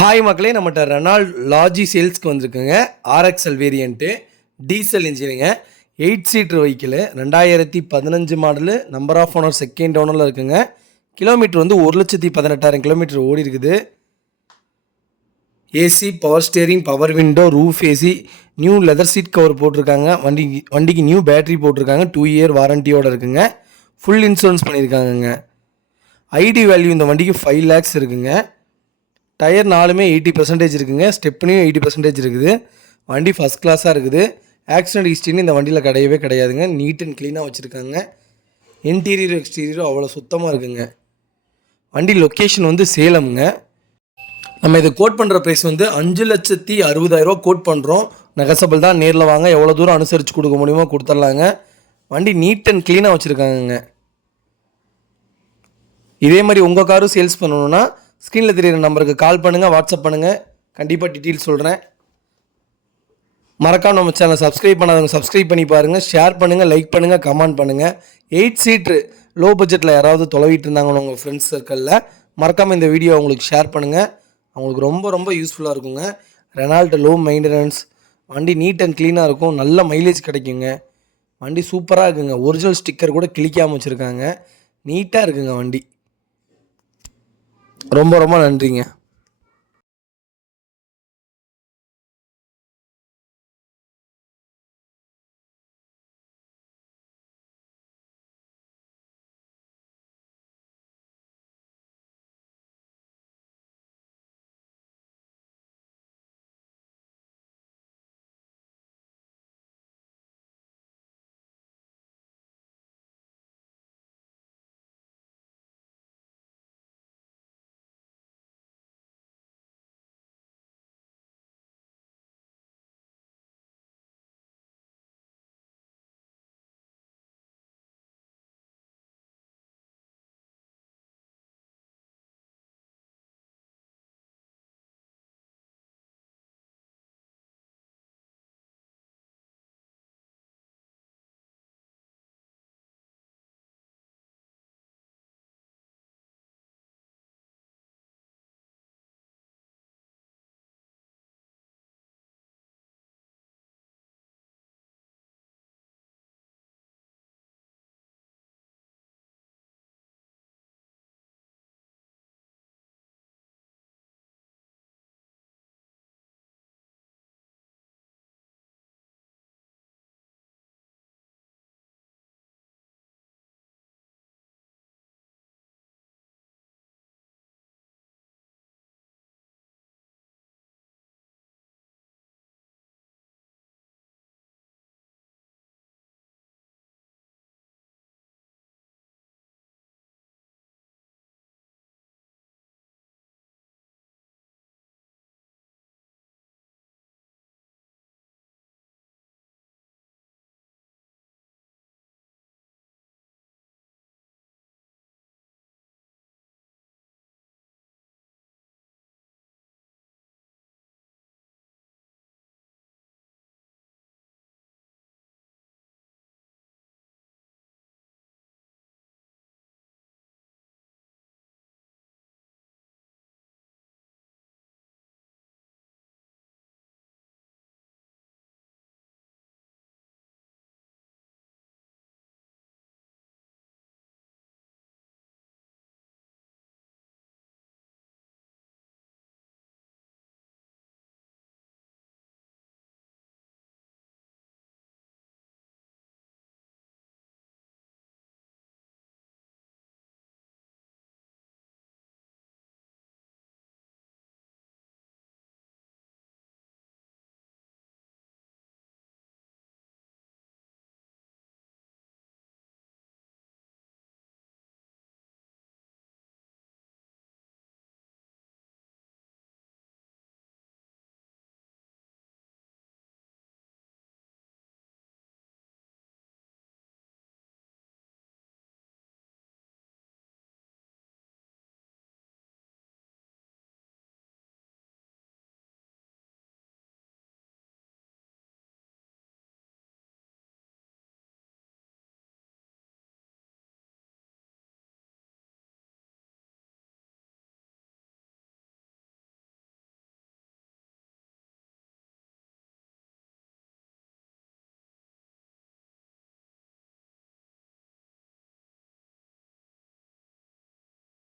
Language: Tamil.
ஹாய் மக்களே, நம்மகிட்ட ரெனால்ட் லாஜி சேல்ஸ்க்கு வந்திருக்குங்க. RXL வேரியண்ட்டு டீசல் இன்ஜினுங்க, 8 seater vehicle, 2015 model, number of owner second ஓனரில் இருக்குங்க. கிலோமீட்டர் வந்து 1,18,000 கிலோமீட்டர் ஓடி இருக்குது. AC, power steering, power window, roof AC, new leather seat cover போட்டிருக்காங்க. வண்டிக்கு நியூ பேட்டரி போட்டிருக்காங்க. 2 இயர் வாரண்டியோடு இருக்குங்க. ஃபுல் இன்சூரன்ஸ் பண்ணியிருக்காங்கங்க. ஐடி வேல்யூ இந்த வண்டிக்கு 5 lakhs இருக்குங்க. டயர் 4மே 80% இருக்குங்க. ஸ்டெப்னியும் 80% இருக்குது. வண்டி ஃபஸ்ட் கிளாஸாக இருக்குது. ஆக்சிடென்ட் ஹிஸ்ட்ரின்னு இந்த வண்டியில் கிடையவே கிடையாதுங்க. நீட் அண்ட் க்ளீனாக வச்சுருக்காங்க. இன்டீரியர் எக்ஸ்டீரியரும் அவ்வளோ சுத்தமாக இருக்குங்க. வண்டி லொக்கேஷன் வந்து சேலம்ங்க. நம்ம இதை கோட் பண்ணுற ப்ரைஸ் வந்து 5,60,000 கோட் பண்ணுறோம். நெகசபிள் தான். நேரில் வாங்க, எவ்வளோ தூரம் அனுசரித்து கொடுக்க முடியுமோ கொடுத்துர்லாங்க. வண்டி நீட் அண்ட் க்ளீனாக வச்சுருக்காங்கங்க. இதே மாதிரி உங்கள் காரும் சேல்ஸ் பண்ணணுன்னா ஸ்க்ரீனில் தெரியுற நம்பருக்கு கால் பண்ணுங்கள், வாட்ஸ்அப் பண்ணுங்கள். கண்டிப்பாக டீட்டெயில்ஸ் சொல்கிறேன். மறக்காம நம்ம சேனலை சப்ஸ்கிரைப் பண்ணாதவங்க சப்ஸ்கிரைப் பண்ணி பாருங்கள். ஷேர் பண்ணுங்கள், லைக் பண்ணுங்கள், கமெண்ட் பண்ணுங்கள். 8 சீட்ரு லோ பட்ஜெட்டில் யாராவது தொலைவிட்டு இருந்தாங்கன்னு உங்கள் ஃப்ரெண்ட்ஸ் சர்க்கிளில் மறக்காமல் இந்த வீடியோ அவங்களுக்கு ஷேர் பண்ணுங்கள். அவங்களுக்கு ரொம்ப ரொம்ப யூஸ்ஃபுல்லாக இருக்குங்க. ரெனால்ட் லோ மெயின்டெனன்ஸ், வண்டி நீட் அண்ட் க்ளீனாக இருக்கும். நல்ல மைலேஜ் கிடைக்குங்க. வண்டி சூப்பராக இருக்குங்க. ஒரிஜினல் ஸ்டிக்கர் கூட கிளிக்காமல் வச்சுருக்காங்க. நீட்டாக இருக்குங்க வண்டி. ரொம்ப ரொம்ப நன்றிங்க.